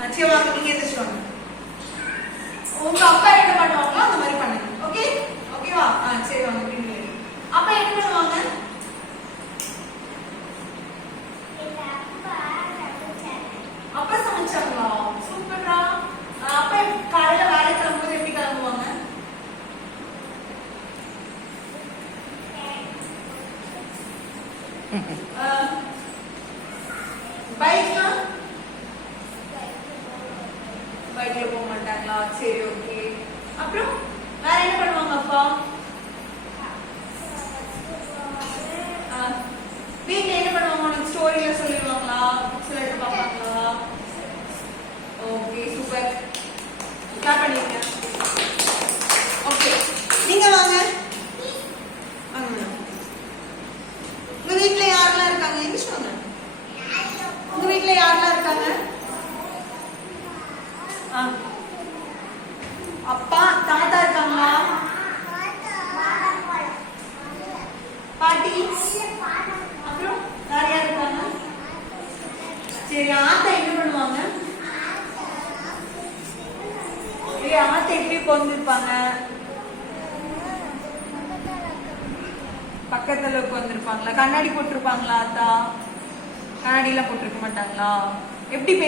சரி வாங்க நீங்க எந்திரிச்சு வாங்க. உங்க அப்பா என்ன பண்ணுவாங்களோ அந்த மாதிரி பண்ணுங்க. ஓகே ஓகேவா? சரி வாங்க நீங்க. அப்பா என்ன பண்ணுவாங்க? அப்பா சமைச்சாங்களா? சூப்பர்ரா. அப்பா காலையில வேலை கிளம்பும்போது எப்படி கிளம்புவாங்க? பைக்னா பைக்ல போக மாட்டாங்களா? சரி ஓகே. அப்புறம் வேற என்ன பண்ணுவாங்க அப்பா? வீட்ல என்ன பண்ணுவாங்க? உனக்கு ஸ்டோரியில சொல்லிடுவாங்களா? புக்ஸ்ல எடுத்து பார்ப்பாங்களா? Okay super. ஸ்டார்ட் பண்ணிருங்க. ஓகே நீங்க வாங்க. உங்க வீட்ல யாரெல்லாம் இருக்காங்க? எந்திரிச்சு வாங்க. உங்க வீட்ல யாரெல்லாம் இருக்காங்க? அப்பா தாத்தா இருக்காங்களா? பாட்டி அப்புறம் வேற யார் இருக்காங்க? சரி ஆத்தா என்ன பண்ணுவாங்க? ஆத்தா எப்படி உட்காந்துருப்பாங்க? பக்கத்துல உட்காந்துருப்பாங்களா? கண்ணாடி போட்டிருப்பாங்களா? ஆத்தா கண்ணாடி எல்லாம் போட்டிருக்க மாட்டாங்களா? எப்படி